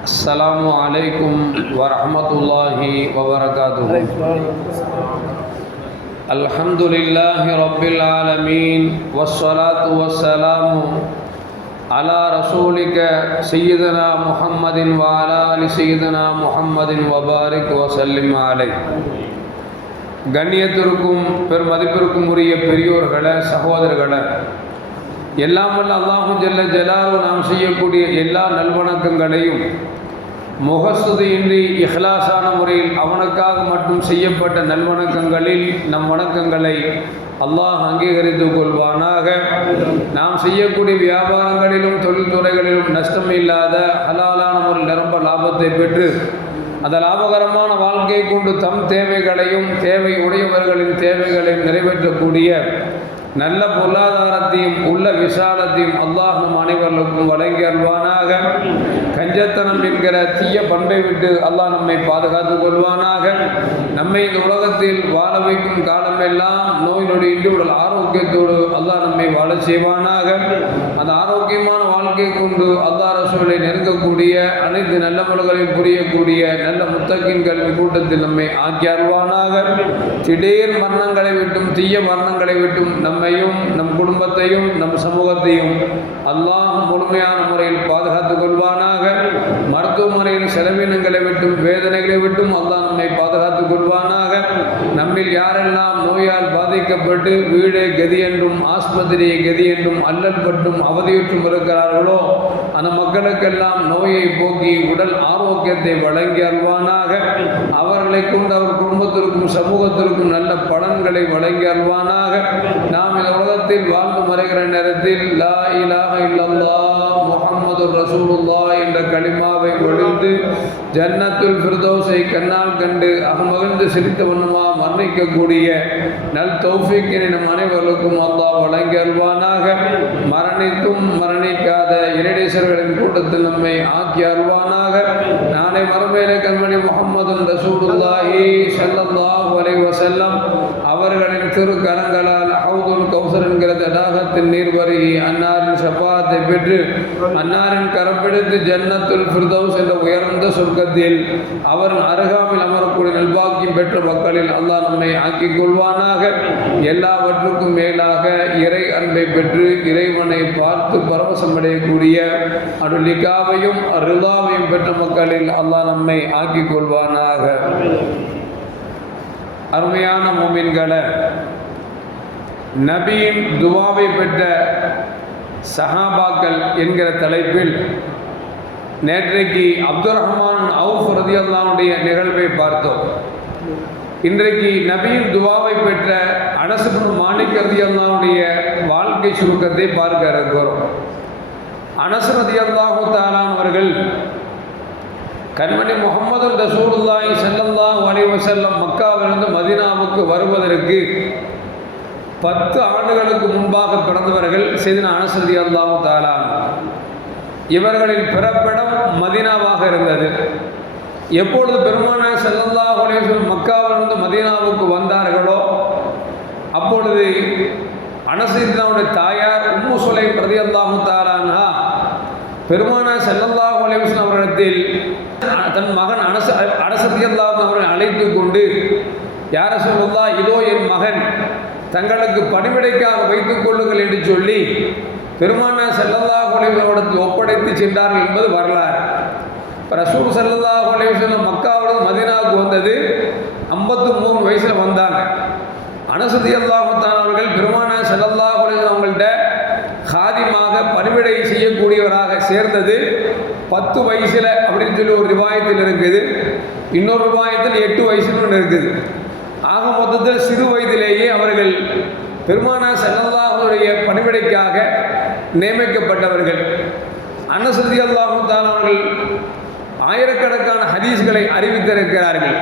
السلام عليكم ورحمة الله وبركاته الحمد لله رب العالمين والصلاة والسلام على رسولك سيدنا محمد وعلى آل سيدنا محمد وبارك وسلم عليه கண்ணியத்திற்கும் பெருமதிப்பிற்கும் உரிய பெரியோர்களே சகோதரர்களே எல்லாம் வல்ல அல்லாஹு ஜல்ல ஜலாலு நாம் செய்யக்கூடிய எல்லா நல்வணக்கங்களையும் முகஸ்துதியின்றி இஹ்லாசான முறையில் அவனுக்காக மட்டும் செய்யப்பட்ட நல்வணக்கங்களில் நம் வணக்கங்களை அல்லாஹ் அங்கீகரித்து கொள்வானாக. நாம் செய்யக்கூடிய வியாபாரங்களிலும் தொழில்துறைகளிலும் நஷ்டம் இல்லாத ஹலாலான ஒரு நிரம்ப லாபத்தை பெற்று அந்த லாபகரமான வாழ்க்கையை கொண்டு தம் தேவைகளையும் தேவை உடையவர்களின் தேவைகளையும் நிறைவேற்றக்கூடிய நல்ல பொருளாதாரத்தையும் உள்ள விசாலத்தையும் அல்லாஹ் நம் அனைவர்களுக்கும் வழங்கி அல்வானாக கஞ்சத்தனம் என்கிற தீய பண்பை விட்டு அல்லாஹ் நம்மை பாதுகாத்துக் கொள்வானாக. நம்மை இந்த உலகத்தில் வாழ வைக்கும் காலமெல்லாம் நோய் நொடி இன்றி உடல் ஆரோக்கியத்தோடு அல்லாஹ் நம்மை வாழ செய்வானாக. அந்த ஆரோக்கியமான வாழ்க்கை கொண்டு அல்லா ரசூலை நெருங்கக்கூடிய அனைத்து நல்ல முறைகளையும் புரியக்கூடிய நல்ல முத்தக்கின் கல்வி கூட்டத்தில் நம்மை ஆக்கி அல்வானாக திடீர் மரணங்களை விட்டும் தீய மரணங்களை விட்டும் நம்மையும் நம் குடும்பத்தையும் நம் சமூகத்தையும் அல்லாஹ் முழுமையான முறையில் பாதுகாத்துக் கொள்வானாக. மருத்துவமனையில் செலவினங்களை விட்டும் வேதனைகளை விட்டும் அல்லாஹ் நம்மை பாதுகாத்துக் கொள்வானாக. நம்மில் யாரெல்லாம் நோயால் பாதிக்கப்பட்டு வீடே கதி என்றும் ஆஸ்பத்திரியை கதி என்றும் அல்லல் பட்டும் அவதியுற்றும் இருக்கிறார்களோ அந்த மக்களுக்கெல்லாம் நோயை போக்கி உடல் ஆரோக்கியத்தை வழங்கி அல்வானாக அவர்களை கொண்டு அவர் குடும்பத்திற்கும் சமூகத்திற்கும் நல்ல பலன்களை வழங்கி அல்வானாக நாம் இந்த உலகத்தில் வாழ்ந்து மறைகிற நேரத்தில் லா இலாக இல்லல்லா முகமது ரசூலுல்லா என்ற களிமாவை ஒழிந்து ஜன்னத்துல் ஃபிர்தௌஸை கண்ணால் கண்டு அகமகிழ்ந்து சிரித்த வண்ணமா மரணிக்கக்கூடிய நல் தௌஃபிக்கினை நம் அனைவர்களுக்கும் அல்லாஹ் வழங்கி அல்வானாக மரணித்தும் மரணிக்காத இரணேஸ்வர்களின் கூட்டத்தில் நம்மை ஆக்கி அல்வானாக நாளை மரமேலே கண்மணி முகமது ரசூலுல்லாஹி ஸல்லல்லாஹு அலைஹி அவர்களின் அவர்களின் கரங்களால் ஹவுதுல் கௌசர் என்கிற தடாகத்தின் நீர் வருகி அன்னாரின் சப்பாத்தை பெற்று அன்னாரின் கரப்பிடித்து ஜன்னத்துல் ஃபிர்தௌஸ் என்ற உயர்ந்த சொர்க்கத்தில் அவரின் அருகாமில் அமரக்கூடிய நல்வாக்கியம் பெற்ற மக்களில் அல்லாஹ் நம்மை ஆக்கிக் கொள்வானாக. எல்லாவற்றுக்கும் மேலாக இறை அன்பை பெற்று இறைவனை பார்த்து பரவசமடையக்கூடிய அருளிகாவையும் ரிதாவையும் பெற்ற மக்களில் அல்லாஹ் நம்மை ஆக்கிக் கொள்வானாக. அருமையான மோமின்களை நபியின் துவாவை பெற்ற சஹாபாக்கள் என்கிற தலைப்பில் நேற்றைக்கு அப்துல் ரஹ்மான் அவுஃப் ரதியல்லாவுடைய நிகழ்வை பார்த்தோம். இன்றைக்கு நபியின் துவாவை பெற்ற அனசுபுன் மாணிக் ரதியல்லாவுடைய வாழ்க்கை சுருக்கத்தை பார்க்க இருக்கிறோம். அனசு ரதியல்லாஹு தாலான் அவர்கள் கண்மணி முகமது ரசூலுல்லாய் செல்லல்லா வலைவசல்லம் மக்காவிலிருந்து மதீனாவுக்கு வருவதற்கு பத்து ஆண்டுகளுக்கு முன்பாக பிறந்தவர்கள் செய்தின அனசதி அல்லாஹு தாலான் இவர்களின் பிறப்பிடம் மதீனாவாக இருந்தது. எப்பொழுது பெருமான செல்லல்லா அலைவசம் மக்காவிலிருந்து மதீனாவுக்கு வந்தார்களோ அப்பொழுது அனசித்தாவுடைய தாயார் உம்மு சுலை பிரதி அல்லாஹு தாலானா பெருமானா செல்லல்லாஹ் அலைவசம் அவரிடத்தில் தன் மகன் அனச அனசதி அவரை அழைத்து கொண்டு யார சொல்லா இதோ என் மகன் தங்களுக்கு பணிவிடைக்காக வைத்துக் கொள்ளுங்கள் என்று சொல்லி பெருமான செல்லல்லா குலைவரிடத்தில் ஒப்படைத்து சென்றார்கள் என்பது வரலாறு. இப்போ ரசூல் செல்லல்லா குலைவசம் மக்காவோட மதினாவுக்கு வந்தது ஐம்பத்து மூணு வயசில் வந்தாங்க. அனசதி அல்லாஹத்தான் அவர்கள் பெருமான செல்லல்லா குலைவசம் அவங்கள்ட்ட செய்யக்கூடியவராக சேர்ந்தது. பத்து வயசில் அப்படின்னு சொல்லி ஒரு ரிவாயத்தில் இருக்குது. இன்னொரு ரிவாயத்தில் எட்டு வயசுன்னு ஒன்று இருக்குது. ஆக மொத்தத்தில் சிறு வயதிலேயே அவர்கள் பெருமானா செல்லல்லாஹுடைய பணிவிடைக்காக நியமிக்கப்பட்டவர்கள். அன்னசதி அல்லாஹுத்தான் அவர்கள் ஆயிரக்கணக்கான ஹதீஸ்களை அறிவித்திருக்கிறார்கள்.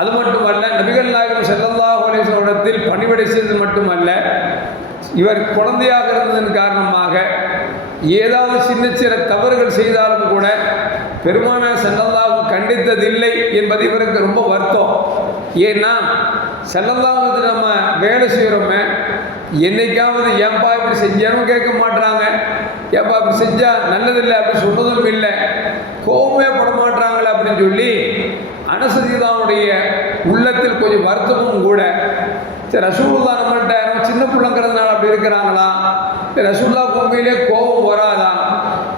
அது மட்டுமல்ல நபிகள் நாயகம் செல்லல்லாஹு அலேஸ்வரத்தில் பணிவிடை செய்தது மட்டுமல்ல இவர் குழந்தையாக இருந்ததன் காரணமாக ஏதாவது சின்ன சின்ன தவறுகள் செய்தாலும் கூட பெருமானா செல்லல்லாவும் கண்டித்ததில்லை என்பது இவருக்கு ரொம்ப வருத்தம். ஏன்னா செல்லல்லாவது நம்ம வேலை செய்கிறோமே என்னைக்காவது ஏன்பா இப்படி செஞ்சாலும் கேட்க மாட்றாங்க. ஏன்பா இப்படி செஞ்சால் நல்லதில்லை அப்படி சொன்னதும் இல்லை. கோபமே பட மாட்டாங்களே அப்படின்னு சொல்லி அனசதிதாவுடைய உள்ளத்தில் கொஞ்சம் வருத்தமும் கூட. சரி ரசூல்லா நம்மள்கிட்ட சின்ன பிள்ளைங்கிறதுனால அப்படி இருக்கிறாங்களா? ரசுல்லா உண்மையிலே கோபம் வராதா?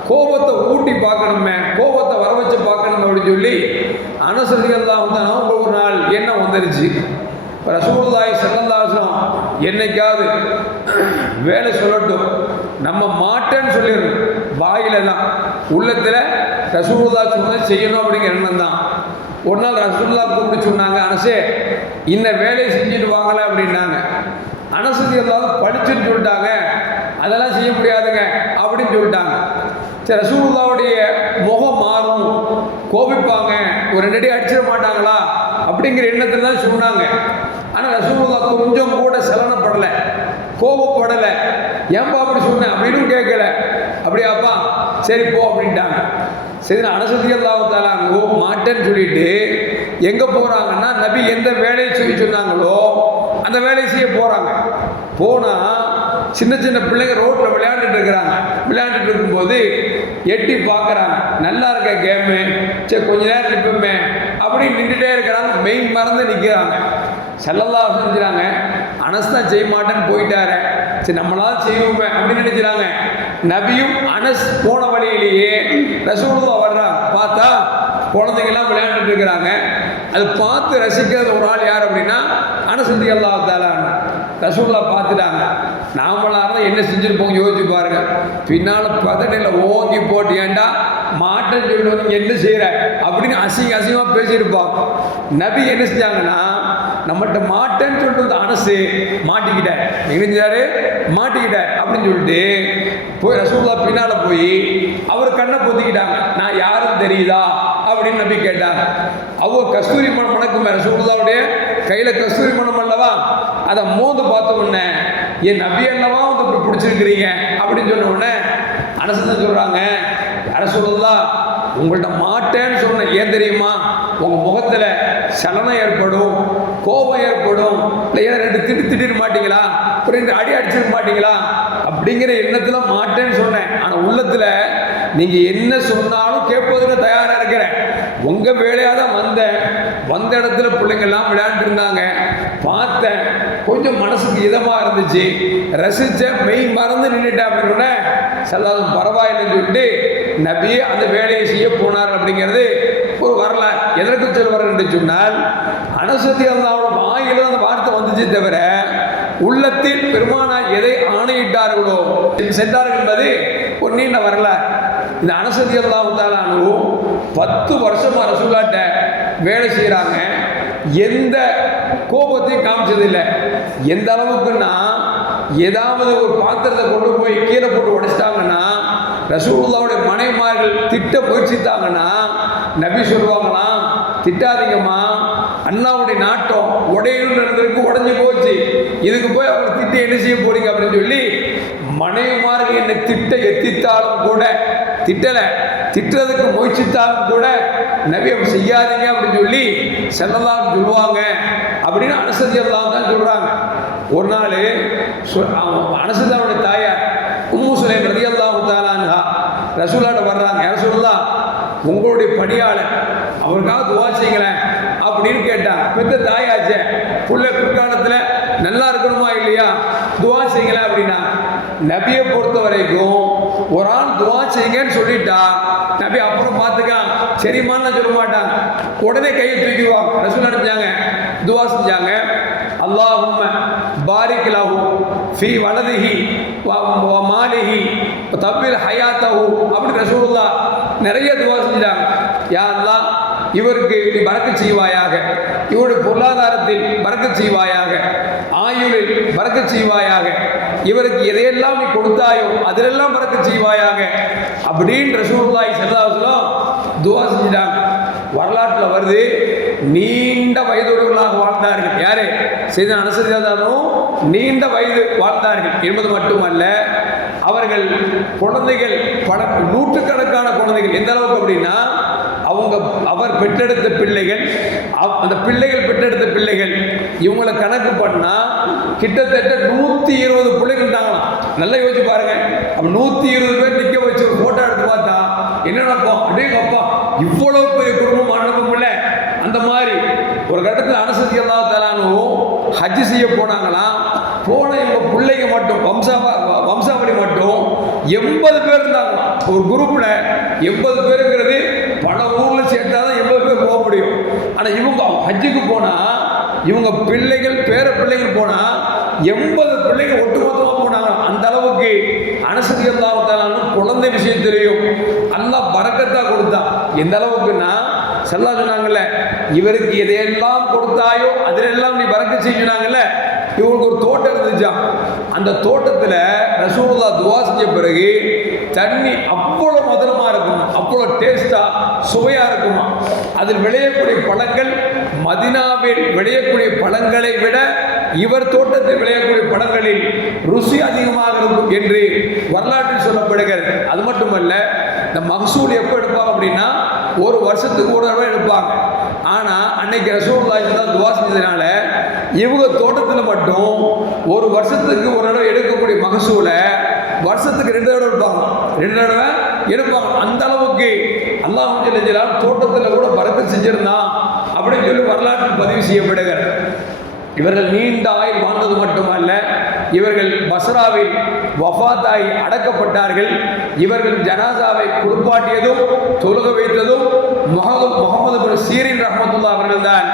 கோபத்தை ஊட்டி பார்க்கணுமே கோபத்தை வர வச்சு பார்க்கணும் அப்படின்னு சொல்லி அனசதிகள்லாம் வந்து அவங்க ஒரு நாள் எண்ணம் வந்துருச்சு. இப்போ ரசூலுல்லாஹி என்னைக்காவது வேலை சொல்லட்டும் நம்ம மாட்டேன்னு சொல்லிடணும். வாயில தான். உள்ளத்தில் ரசூலுல்லா சொன்னதை செய்யணும் அப்படிங்கிற எண்ணம் தான். ஒரு நாள் ரசூலுல்லா கூப்பிட்டு சொன்னாங்க அனசே இந்த வேலையை செஞ்சுட்டு வாங்கலை அப்படின்னாங்க. அனசதி எல்லாரும் படிச்சுன்னு சொல்லிட்டாங்க. அதெல்லாம் செய்ய முடியாதுங்க. அப்படின்னு சொல்லிட்டாங்க. சரி ரசூல்லாவுடைய முகம் மாறும். கோபிப்பாங்க. ஒரு ரெண்டு அடி அடிச்சிட மாட்டாங்களா? அப்படிங்கிற எண்ணத்தில் தான் சொன்னாங்க. ஆனால் ரசூல்லா கொஞ்சம் கூட சலனப்படலை. கோபப்படலை. ஏன்பா அப்படி சொன்னேன் அப்படின்னு கேட்கல. அப்படியாப்பா சரி போ அப்படின்ட்டாங்க. சரி அனசதி ஓ மாட்டேன்னு சொல்லிட்டு எங்கே போகிறாங்கன்னா நபி எந்த வேலையை செய்ய சொன்னாங்களோ அந்த வேலையை செய்ய போகிறாங்க போனால் சின்ன சின்ன பிள்ளைங்க ரோட்டில் விளையாண்டுட்டு இருக்கிறாங்க. விளையாண்டுட்டு இருக்கும்போது எட்டி பார்க்குறாங்க. நல்லா இருக்க கேமு சரி கொஞ்ச நேரம் நிற்போமே அப்படி நின்றுட்டே இருக்கிறாங்க. மெயின் மறந்து நிற்கிறாங்க செல்லல்லா செஞ்சுறாங்க. அனஸ் தான் செய்ய மாட்டேன்னு போயிட்டாரு. சரி நம்மளால செய்வோமே அப்படின்னு நினைக்கிறாங்க. நபியும் அனஸ் போன வழியிலேயே ரசூலுவா வர்றாங்க. பார்த்தா குழந்தைங்கெல்லாம் விளையாண்டுட்டு இருக்கிறாங்க. அது பார்த்து ரசிக்கிறது ஒரு ஆள் யார் அப்படின்னா அனசந்தி அல்லா தாலான்னு ரசூல்லா பார்த்துட்டாங்க. நாமளாக இருந்தால் என்ன செஞ்சுருப்போம் யோசிச்சு பாருங்க. பின்னால் பதனையில் ஓங்கி போட்டு ஏண்டா மாட்டேன்னு சொல்லிட்டு வந்து என்ன செய்கிற அப்படின்னு அசிங்க அசிங்கமாக பேசியிருப்பாங்க நபி என்ன செஞ்சாங்கன்னா நம்மகிட்ட மாட்டேன்னு சொல்லிட்டு வந்து அரசு மாட்டிக்கிட்டேன் இணைஞ்சாரு மாட்டிக்கிட்டேன் அப்படின்னு சொல்லிட்டு போய் ரசூல்லா பின்னால் போய் அவர் கண்ணை பொத்திக்கிட்டாங்க. நான் யாரும் தெரியுதா? அப்படின்னு நபி கேட்டாங்க. அவ்வளோ கஸ்தூரி மனம் மணக்குமே ரசூல்லாவுடைய கையில் கஸ்தூரி மனம் அல்லவா? அதை மோந்து பார்த்த உடனே என் நபி என்னவா வந்து இப்படி பிடிச்சிருக்கிறீங்க? அப்படின்னு சொன்ன உடனே அரசு சொல்கிறாங்க அரசுல்லா உங்கள்கிட்ட மாட்டேன்னு சொன்னேன் ஏன் தெரியுமா? உங்கள் முகத்தில் சலனம் ஏற்படும் கோபம் ஏற்படும். இல்லை ஏன் ரெண்டு திட்டு திட்டிட மாட்டீங்களா? ரெண்டு அடி அடிச்சிட மாட்டீங்களா? அப்படிங்கிற எண்ணத்தில் மாட்டேன்னு சொன்னேன். ஆனால் உள்ளத்தில் நீங்கள் என்ன சொன்னாலும் கேட்பதுக்கு தயாராக இருக்கிறேன். உங்கள் வேலையாக தான் வந்தேன். வந்த இடத்துல பிள்ளைங்கள்லாம் விளையாண்டுருந்தாங்க பார்த்தேன். கொஞ்சம் மனசுக்கு இதமாக இருந்துச்சு. ரசித்தேன் மெய் மறந்து நின்றுட்டேன் அப்படின்னு செல்லாதும் பரவாயில்லைன்னு சொல்லிட்டு நபி அந்த வேலையை செய்ய போனார் அப்படிங்கிறது ஒரு வரல. எதற்கு சொல்ல என்று சொன்னால் அனுசத்தி அல்லாவோட வாயில அந்த வார்த்தை வந்துச்சு தவிர உள்ளத்தில் பெருமானார் எதை ஆணையிட்டார்களோ சென்றார்கள் என்பது ஒரு நீண்ட வரல. இந்த அனசதி அல்லாவுத்தாலும் பத்து வருஷமா ரசூலாட்ட வேலை செய்கிறாங்க எந்த கோபத்தையும் காமிச்சதில்லை. எந்த அளவுக்குன்னா ஏதாவது ஒரு பாத்திரத்தை கொண்டு போய் கீழே போட்டு உடைச்சிட்டாங்கன்னா ரசூல்லாவுடைய மனைமார்கள் திட்ட முயற்சித்தாங்கன்னா நபி சொல்லுவாங்களாம் திட்டாதீங்கம்மா அண்ணாவுடைய நாட்டம் உடையணும் நடந்திருக்கு உடஞ்சி போச்சு. இதுக்கு போய் அவங்க திட்ட என்ன செய்ய போறீங்க? அப்படின்னு சொல்லி மனைவிமார்கள் என்னை திட்ட எத்தித்தாலும் கூட திட்டலை. திட்டுறதுக்கு முயற்சித்தாலும் கூட நபி அப்படி செய்யாதீங்க அப்படின்னு சொல்லி செல்லலாம் சொல்லுவாங்க அப்படின்னு அனுசரிச்சதெல்லாம் தான் சொல்கிறாங்க ஒரு நாள் அனசதாவுடைய தாயார் உம்மு சுலைம் ரதி அல்லாஹு தாலான்ஹா ரசூலாட்ட வர்றாங்க யார் சொல்லலாம் உங்களுடைய பணியாளர் அவருக்காக துவா செய்யுங்களேன் அப்படின்னு கேட்டாங்க. பெத்த தாயாச்சே புள்ள பிற்காலத்தில் நல்லா இருக்கணுமா இல்லையா? துவா செய்யுங்களேன் அப்படின்னா நபியை பொறுத்த வரைக்கும் ஒரு ஆள் துவா செய்யுங்கன்னு சொல்லிட்டா நபி அப்புறம் பார்த்துக்கலாம் சரிம்மான்னு சொல்ல மாட்டான். உடனே கையை தூக்கிடுவான் ரசூல் அனுப்பிச்சாங்க துவா செஞ்சாங்க. அல்லாஹும் பாரிக் ஃபி வலதுஹி மாலிஹி தப்பில் ஹயாத்தஹு. அப்படின்னு ரசூல்லா நிறைய துவா செஞ்சாங்க. யா அல்லாஹ் இவருக்கு நீ பறக்க செய்வாயாக. இவருடைய பொருளாதாரத்தில் பறக்க செய்வாயாக. ஆயுளில் பறக்க செய்வாயாக. இவருக்கு எதையெல்லாம் நீ கொடுத்தாயோ அதிலெல்லாம் பறக்க செய்வாயாக. அப்படின்னு ரசூல்லாய் ஸல்லல்லாஹு துவா செஞ்சிட்டாங்க. வரலாற்றில் வருது நீண்ட வயதுடையவர்களாக வாழ்ந்தார்கள். யாரு? செய்த அனுசரிதாதானும் நீண்ட வயது வாழ்ந்தார்கள். என்பது மட்டுமல்ல அவர்கள் குழந்தைகள் பல நூற்றுக்கணக்கான குழந்தைகள். எந்த அளவுக்கு அப்படின்னா அவங்க அவர் பெற்றெடுத்த பிள்ளைகள் அந்த பிள்ளைகள் பெற்றெடுத்த பிள்ளைகள் இவங்களை கணக்கு பண்ணால் கிட்டத்தட்ட நூற்றி இருபது பிள்ளைகள் இருந்தாங்களாம். நல்லா யோசிச்சு பாருங்க. அப்போ நூற்றி இருபது பேர் நிற்க வச்சு ஒரு ஃபோட்டோ எடுத்து பார்த்தா என்ன நடக்கும்? அப்படியே அப்பா இவ்வளவு பெரிய குடும்பம் அனுப்பமில்ல அந்த மாதிரி. ஒரு கட்டத்தில் அனுசதி அல்லா தலானும் ஹஜ் செய்ய போனாங்களாம். போன இவங்க பிள்ளைங்க மட்டும் வம்சா வம்சாவளி மட்டும் எண்பது பேர் இருந்தாங்களாம். ஒரு குரூப்பில் எண்பது பேருங்கிற பல ஊர்ல சேர்த்தா தான் எண்பது பேர் போக முடியும் ஆனா இவங்க ஹஜ்ஜுக்கு போனால் இவங்க பிள்ளைகள் பேர பிள்ளைகள் போனால் எண்பது பிள்ளைகள் ஒட்டுமொத்தமாக போனாங்க. அந்த அளவுக்கு அனசதி அல்லாஹாலும் குழந்தை தெரியும். நல்லா வரக்கத்தான் கொடுத்தான் எந்த அளவுக்குன்னா செல்லா சொன்னாங்கல்ல இவருக்கு எதையெல்லாம் கொடுத்தாயோ அதிலெல்லாம் நீ பறக்க செய்யினாங்கல்ல இவங்களுக்கு ஒரு தோட்டம் இருந்துச்சான் அந்த தோட்டத்தில் ரசூலுல்லா துவா செஞ்ச பிறகு தண்ணி அவ்வளோ மதுரமாக இருக்குமா? அவ்வளோ டேஸ்ட்டாக சுவையாக இருக்குமா? அதில் விளையக்கூடிய பழங்கள் மதினாவில் விளையக்கூடிய பழங்களை விட இவர் தோட்டத்தில் விளையக்கூடிய பழங்களில் ருசி அதிகமாக இருக்கும் என்று வரலாற்றில் சொல்லப்படுகிறது. அது மட்டுமல்ல இந்த மகசூல் எப்போ எடுப்பாங்க அப்படின்னா ஒரு வருஷத்துக்கு ஒரு தடவை எடுப்பாங்க. ஆனால் அன்னைக்கு ரசூல்லாய் தான் துவா செஞ்சதுனால இவங்க தோட்டத்தில் மட்டும் ஒரு வருஷத்துக்கு ஒரு தடவை எடுக்கக்கூடிய மகசூலை வருஷத்துக்கு ரெண்டு தடவை எடுப்பாங்க. ரெண்டு தடவை எடுப்பாங்க. அந்த அளவுக்கு அல்லாஹ் தோட்டத்தில் கூட பறக்க செஞ்சிருந்தான். அப்படின்னு சொல்லி வரலாற்றில் பதிவு செய்யப்படுகிறது இவர்கள் நீண்ட ஆயுள் வாழ்ந்தது மட்டுமல்ல இவர்கள் பஸ்ராவில் வஃபாத்தாய் அடக்கப்பட்டார்கள். இவர்கள் ஜனாசாவை குளிப்பாட்டியதும் தொழுக வைத்ததும் முகமது முகமது பின் சீரின் ரஹமத்துல்லா அவர்கள் தான்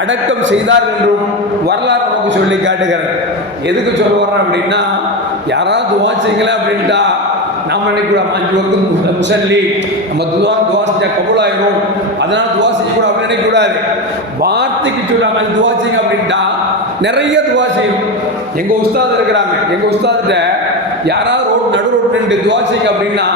அடக்கம் செய்தார்கள் என்றும் வரலாறு நமக்கு சொல்லி காட்டுகிறது. எதுக்கு சொல்ல வர்றோம் அப்படின்னா யாராவது துவா செய்யல அப்படின்ட்டா நாம் நினைக்கூடாது அஞ்சு வகுப்பு முசல்லி நம்ம துவா துவா செஞ்சால் கபூலாயிரும். அதனால் துவா செய்யக்கூடாது அப்படின்னு நினைக்கக்கூடாது. வார்த்தைக்கு சொல்கிறாங்க துவா செய்யுங்க அப்படின்ட்டா நிறைய துவா செய்யும். எங்க உஸ்தாத் இருக்கிறாங்க. எங்க உஸ்தாதிட்ட யாராவது ரோட் நடு ரோட் நின்று துவா செய்யுங்க அப்படின்னா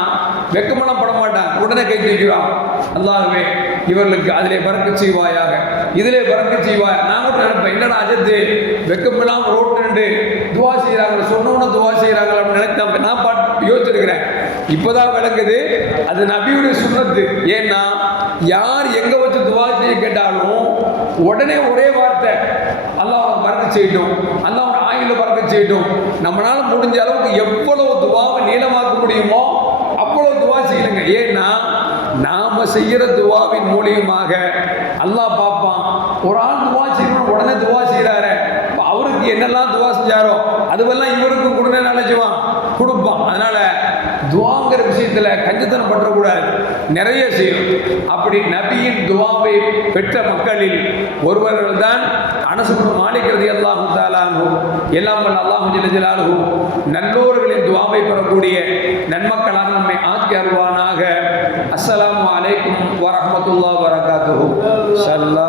வெக்கமெல்லாம் பட மாட்டாங்க. உடனே கை தூக்கிடுவான் அல்லாஹ்வே இவர்களுக்கு அதிலே பறக்க செய்வாயாக. இதிலே பறக்க செய்வாய். நான் கூட நினைப்பேன் என்னடா அஜத்து? வெக்கமெல்லாம் ரோட் நின்று துவா செய்கிறாங்க சொன்னவன துவா செய்கிறாங்க அப்படின்னு நினைத்தேன் நான் பாட்டு யோசிச்சிருக்கிறேன். இப்போதான் விளங்குது அது நபியுடைய சுண்ணத்து. ஏன்னா யார் எங்கே வச்சு துவா செய்ய கேட்டாலும் உடனே ஒரே வார்த்தை பறக்க செய்யட்டும் அல்லாஹ் அவன் ஆயுள பறக்க செய்யட்டும் நம்மளால முடிஞ்ச அளவுக்கு எவ்வளவு துவாவை நீளமாக்க முடியுமோ அவ்வளவு துவா செய்யணுங்க ஏன்னா நாம செய்யற துவாவின் மூலியமாக அல்லாஹ் பார்ப்பான். ஒரு ஆள் துவா செய்யணும் உடனே துவா செய்யறாரு அவருக்கு என்னெல்லாம் துவா செஞ்சாரோ அதுவெல்லாம் இவருக்கும் கொடுங்க. துவாங்கிற விஷயத்தில் கஞ்சத்தனம் பற்றக்கூடாது. நிறைய செய்யும் அப்படி நபியின் துவாவை பெற்ற மக்களில் ஒருவர்கள் தான் அனசுபுரம் மாணிக்கிறது அல்லாஹு தாலாகும் எல்லாம் வல்ல அல்லாஹு ஜிலஜிலானு நல்லோர்களின் துவாவை பெறக்கூடிய நன்மக்களாக நம்மை ஆக்கி அருவானாக அஸ்ஸலாமு அலைக்கும் வரமத்துல்லா வரகாத்து சல்லா